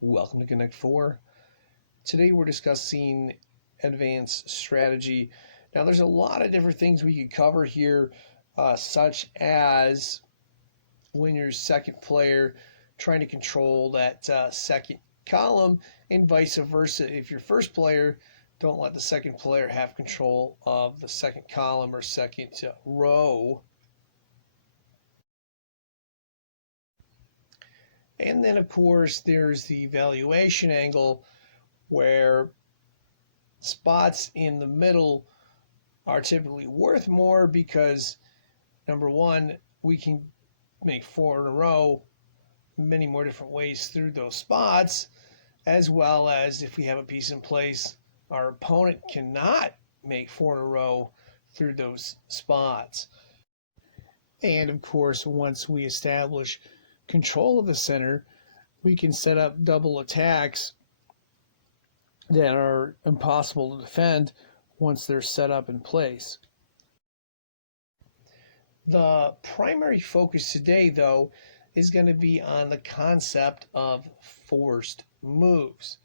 Welcome to Connect 4. Today we're discussing advanced strategy. Now there's a lot of different things we could cover here, such as when you're second player trying to control that second column, and vice versa. If you're first player, don't let the second player have control of the second column or second row. And then, of course, there's the valuation angle where spots in the middle are typically worth more because, number one, we can make four in a row many more different ways through those spots, as well as if we have a piece in place, our opponent cannot make four in a row through those spots. And of course, once we establish control of the center, we can set up double attacks that are impossible to defend once they're set up in place. The primary focus today, though, is going to be on the concept of forced moves.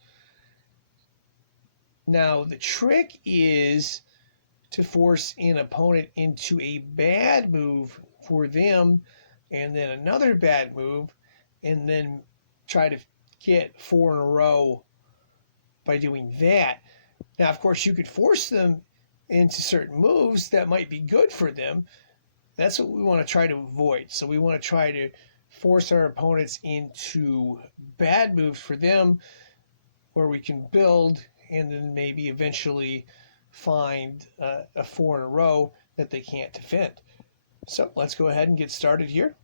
Now, the trick is to force an opponent into a bad move for them, and then another bad move, and then try to get four in a row by doing that. Now, of course, you could force them into certain moves that might be good for them. That's what we want to try to avoid. So we want to try to force our opponents into bad moves for them where we can build and then maybe eventually find a four in a row that they can't defend. So let's go ahead and get started here.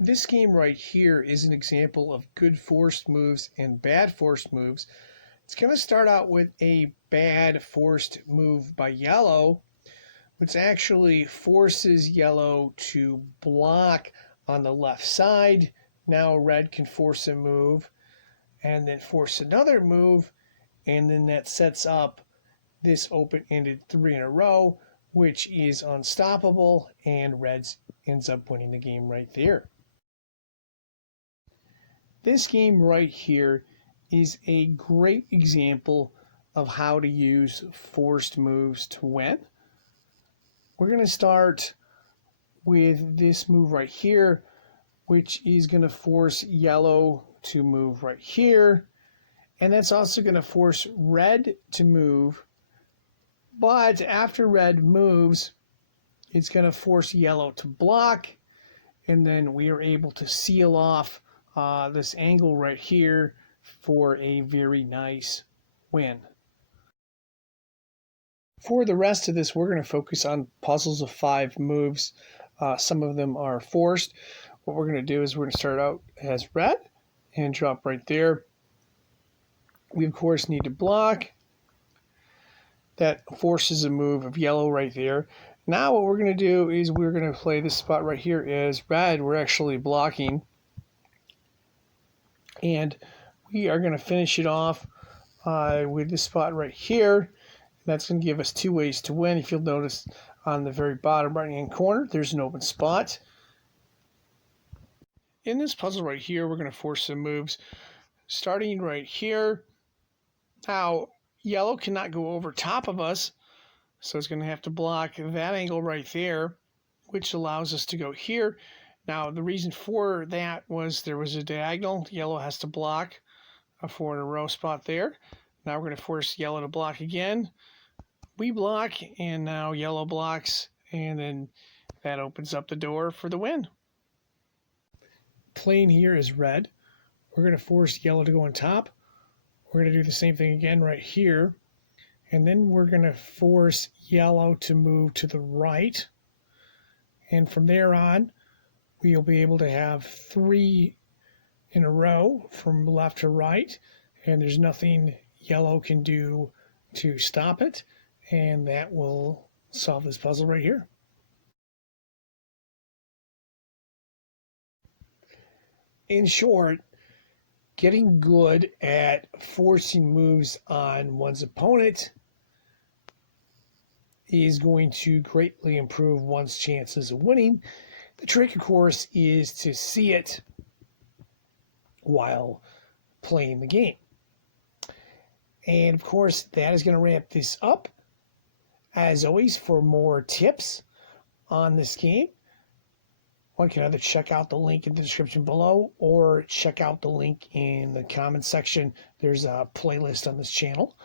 This game right here is an example of good forced moves and bad forced moves. It's going to start out with a bad forced move by yellow, which actually forces yellow to block on the left side. Now red can force a move and then force another move, and then that sets up this open-ended three in a row, which is unstoppable, and red ends up winning the game right there. This game right here is a great example of how to use forced moves to win. We're going to start with this move right here, which is going to force yellow to move right here. And that's also going to force red to move. But after red moves, it's going to force yellow to block. And then we are able to seal off this angle right here for a very nice win. For the rest of this, we're going to focus on puzzles of 5 moves. Some of them are forced. What we're going to do is we're going to start out as red and drop right there. We, of course, need to block. That forces a move of yellow right there. Now what we're going to do is we're going to play this spot right here as red. We're actually blocking. And we are going to finish it off with this spot right here. That's going to give us 2 ways to win. If you'll notice on the very bottom right-hand corner, there's an open spot. In this puzzle right here, we're going to force some moves. Starting right here. Now, yellow cannot go over top of us, so it's going to have to block that angle right there, which allows us to go here. Now, the reason for that was there was a diagonal. Yellow has to block a 4 in a row spot there. Now we're going to force yellow to block again. We block, and now yellow blocks, and then that opens up the door for the win. Playing here is red. We're going to force yellow to go on top. We're going to do the same thing again right here. And then we're going to force yellow to move to the right. And from there on, we'll be able to have 3 in a row from left to right. And there's nothing yellow can do to stop it. And that will solve this puzzle right here. In short, getting good at forcing moves on one's opponent is going to greatly improve one's chances of winning. The trick, of course, is to see it while playing the game. And of course, that is going to wrap this up. As always, for more tips on this game, one can either check out the link in the description below or check out the link in the comment section. There's a playlist on this channel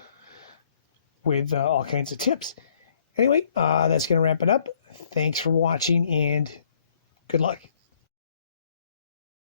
with all kinds of tips. Anyway, that's going to wrap it up. Thanks for watching and good luck.